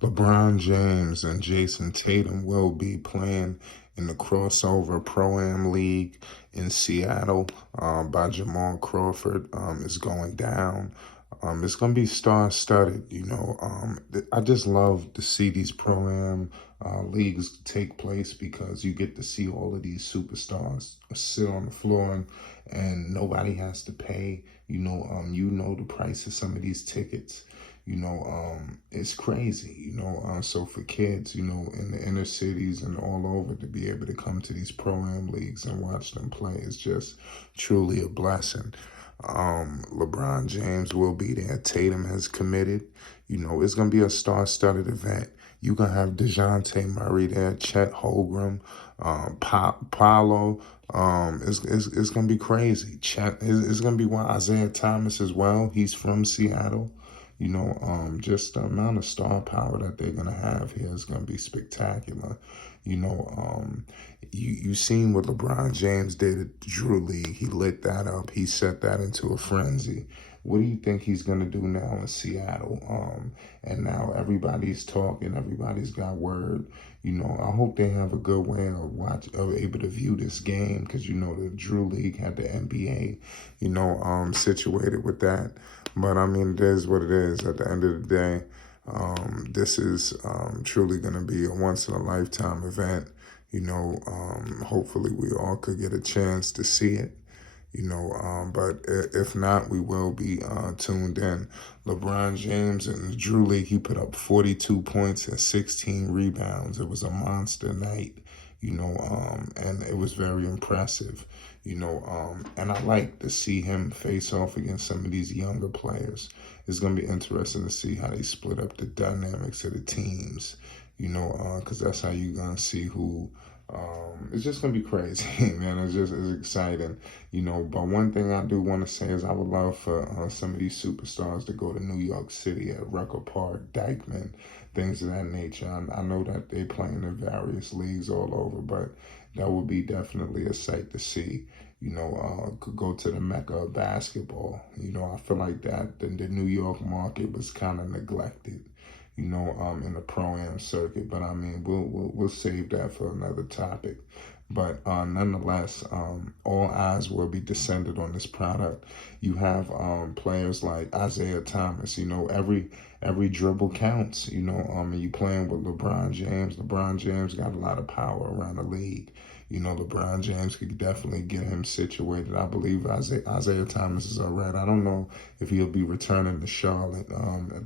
LeBron James and Jayson Tatum will be playing in the Crossover Pro-Am League in Seattle by Jamal Crawford. Is going down. It's going to be star-studded, you know. I just love to see these Pro-Am leagues take place because you get to see all of these superstars sit on the floor and nobody has to pay. You know the price of some of these tickets. It's crazy, so for kids, in the inner cities and all over to be able to come to these Pro-Am leagues and watch them play is just truly a blessing. LeBron James will be there. Tatum has committed. It's going to be a star-studded event. You're going to have DeJounte Murray there, Chet Holmgren, Paolo. It's going to be crazy. It's going to be one. Isaiah Thomas as well. He's from Seattle. Just the amount of star power that they're going to have here is going to be spectacular. You seen what LeBron James did at Drew League. He lit that up. He set that into a frenzy. What do you think he's going to do now in Seattle? And now everybody's talking. Everybody's got word. I hope they have a good way of able to view this game because, the Drew League had the NBA, situated with that. But, I mean, it is what it is. At the end of the day, this is truly going to be a once-in-a-lifetime event. Hopefully we all could get a chance to see it. But if not, we will be tuned in. LeBron James in the Drew League, he put up 42 points and 16 rebounds. It was a monster night, and it was very impressive, and I like to see him face off against some of these younger players. It's going to be interesting to see how they split up the dynamics of the teams, because that's how you're going to see who. It's just going to be crazy, man. It's exciting, But one thing I do want to say is I would love for some of these superstars to go to New York City at Rucker Park, Dykeman, things of that nature. I know that they playing in various leagues all over, but that would be definitely a sight to see. Could go to the Mecca of basketball. I feel like that the New York market was kind of neglected. In the Pro-Am circuit. But I mean, we'll save that for another topic. But nonetheless, all eyes will be descended on this product. You have players like Isaiah Thomas. Every dribble counts. And you playing with LeBron James. LeBron James got a lot of power around the league. LeBron James could definitely get him situated. I believe Isaiah Thomas is all right. I don't know if he'll be returning to Charlotte.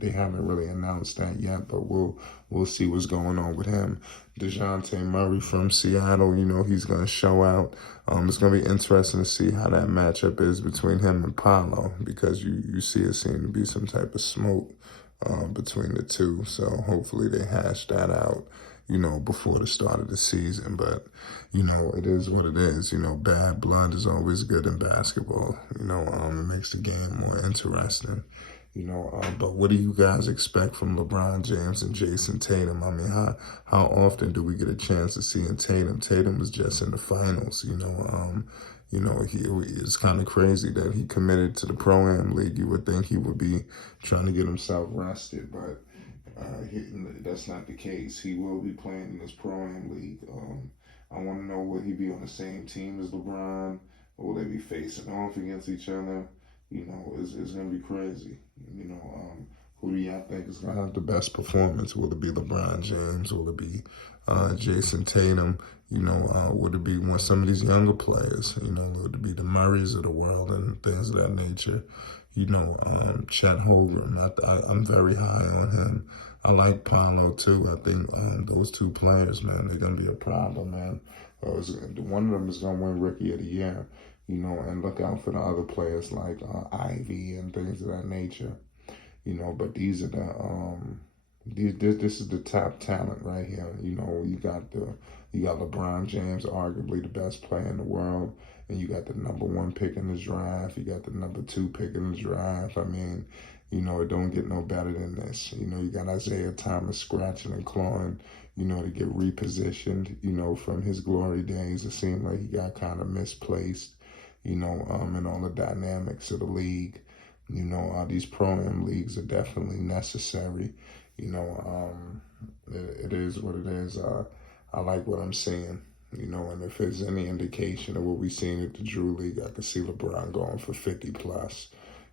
They haven't really announced that yet, but we'll see what's going on with him. DeJounte Murray from Seattle, he's going to show out. It's going to be interesting to see how that matchup is between him and Paolo because you see it seem to be some type of smoke between the two. So hopefully they hash that out, before the start of the season. But, it is what it is. Bad blood is always good in basketball. It makes the game more interesting. But what do you guys expect from LeBron James and Jayson Tatum? I mean, how often do we get a chance to see in Tatum? Tatum was just in the finals, it's kind of crazy that he committed to the Pro-Am League. You would think he would be trying to get himself rested, but that's not the case. He will be playing in this Pro-Am League. I want to know, will he be on the same team as LeBron? Or will they be facing off against each other? It's going to be crazy. Who do y'all think is going to have the best performance? Will it be LeBron James? Will it be Jayson Tatum? Would it be some of these younger players? Would it be the Murrays of the world and things of that nature? Chet Holmgren, I'm very high on him. I like Paolo too. I think those two players, man, they're going to be a problem, man. One of them is going to win Rookie of the Year. And look out for the other players like Ivy and things of that nature. But these are this is the top talent right here. You got LeBron James, arguably the best player in the world, and you got the #1 pick in the draft. You got the #2 pick in the draft. I mean, it don't get no better than this. You got Isaiah Thomas scratching and clawing, to get repositioned, from his glory days. It seemed like he got kind of misplaced. And all the dynamics of the league. These Pro-Am leagues are definitely necessary. is what it is. I like what I'm seeing, and if there's any indication of what we've seen at the Drew League, I could see LeBron going for 50 plus.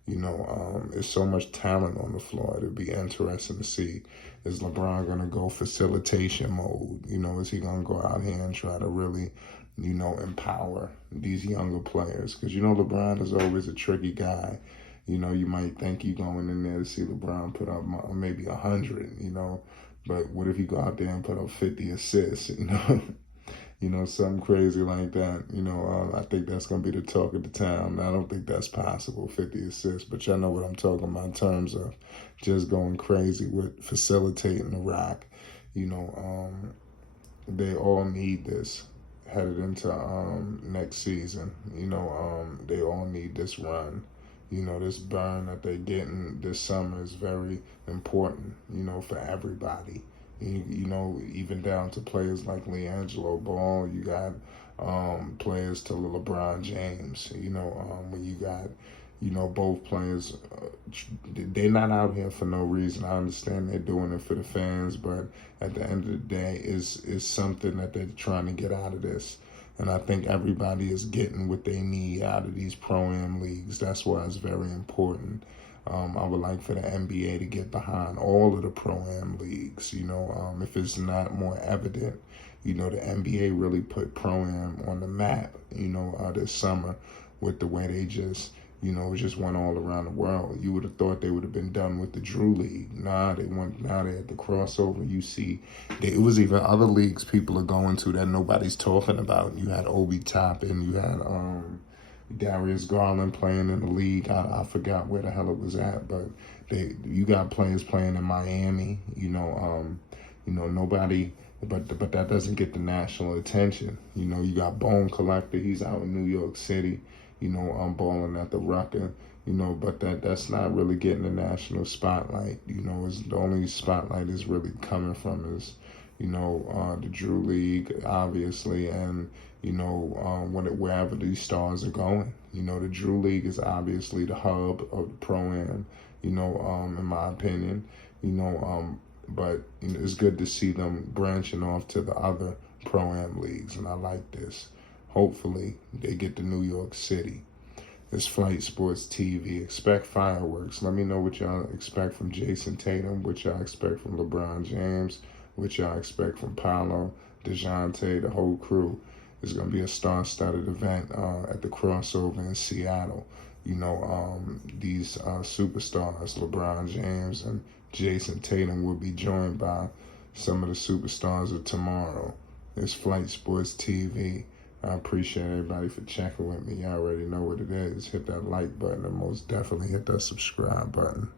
There's so much talent on the floor. It'd be interesting to see, is LeBron going to go facilitation mode? Is he going to go out here and try to really, empower these younger players? Because, LeBron is always a tricky guy. You might think you're going in there to see LeBron put up maybe 100, but what if you go out there and put up 50 assists, something crazy like that. I think that's going to be the talk of the town. I don't think that's possible, 50 assists, but y'all know what I'm talking about in terms of just going crazy with facilitating the rock. They all need this headed into next season. They all need this run. This burn that they're getting this summer is very important, for everybody. Even down to players like LiAngelo Ball. You got players to LeBron James. When you got, both players, they're not out here for no reason. I understand they're doing it for the fans, but at the end of the day, is something that they're trying to get out of this. And I think everybody is getting what they need out of these Pro-Am leagues. That's why it's very important. I would like for the NBA to get behind all of the Pro-Am leagues, if it's not more evident. The NBA really put Pro-Am on the map, this summer with the way they just went all around the world. You would have thought they would have been done with the Drew League. Now they at the Crawsover. You see, it was even other leagues people are going to that nobody's talking about. You had Obi Toppin, you had Darius Garland playing in the league. I forgot where the hell it was at, but you got players playing in Miami. Nobody, but that doesn't get the national attention. You got Bone Collector. He's out in New York City. I'm balling at the Rucker, but that's not really getting the national spotlight. Is the only spotlight is really coming from is, the Drew League, obviously, and, wherever these stars are going. The Drew League is obviously the hub of the Pro-Am, in my opinion, but it's good to see them branching off to the other Pro-Am leagues, and I like this. Hopefully, they get to New York City. It's Flight Sports TV. Expect fireworks. Let me know what y'all expect from Jayson Tatum, what y'all expect from LeBron James, what y'all expect from Paolo, DeJounte, the whole crew. It's going to be a star-studded event at the Crawsover in Seattle. These superstars, LeBron James and Jayson Tatum, will be joined by some of the superstars of tomorrow. It's Flight Sports TV. I appreciate everybody for checking with me. Y'all already know what it is. Hit that like button and most definitely hit that subscribe button.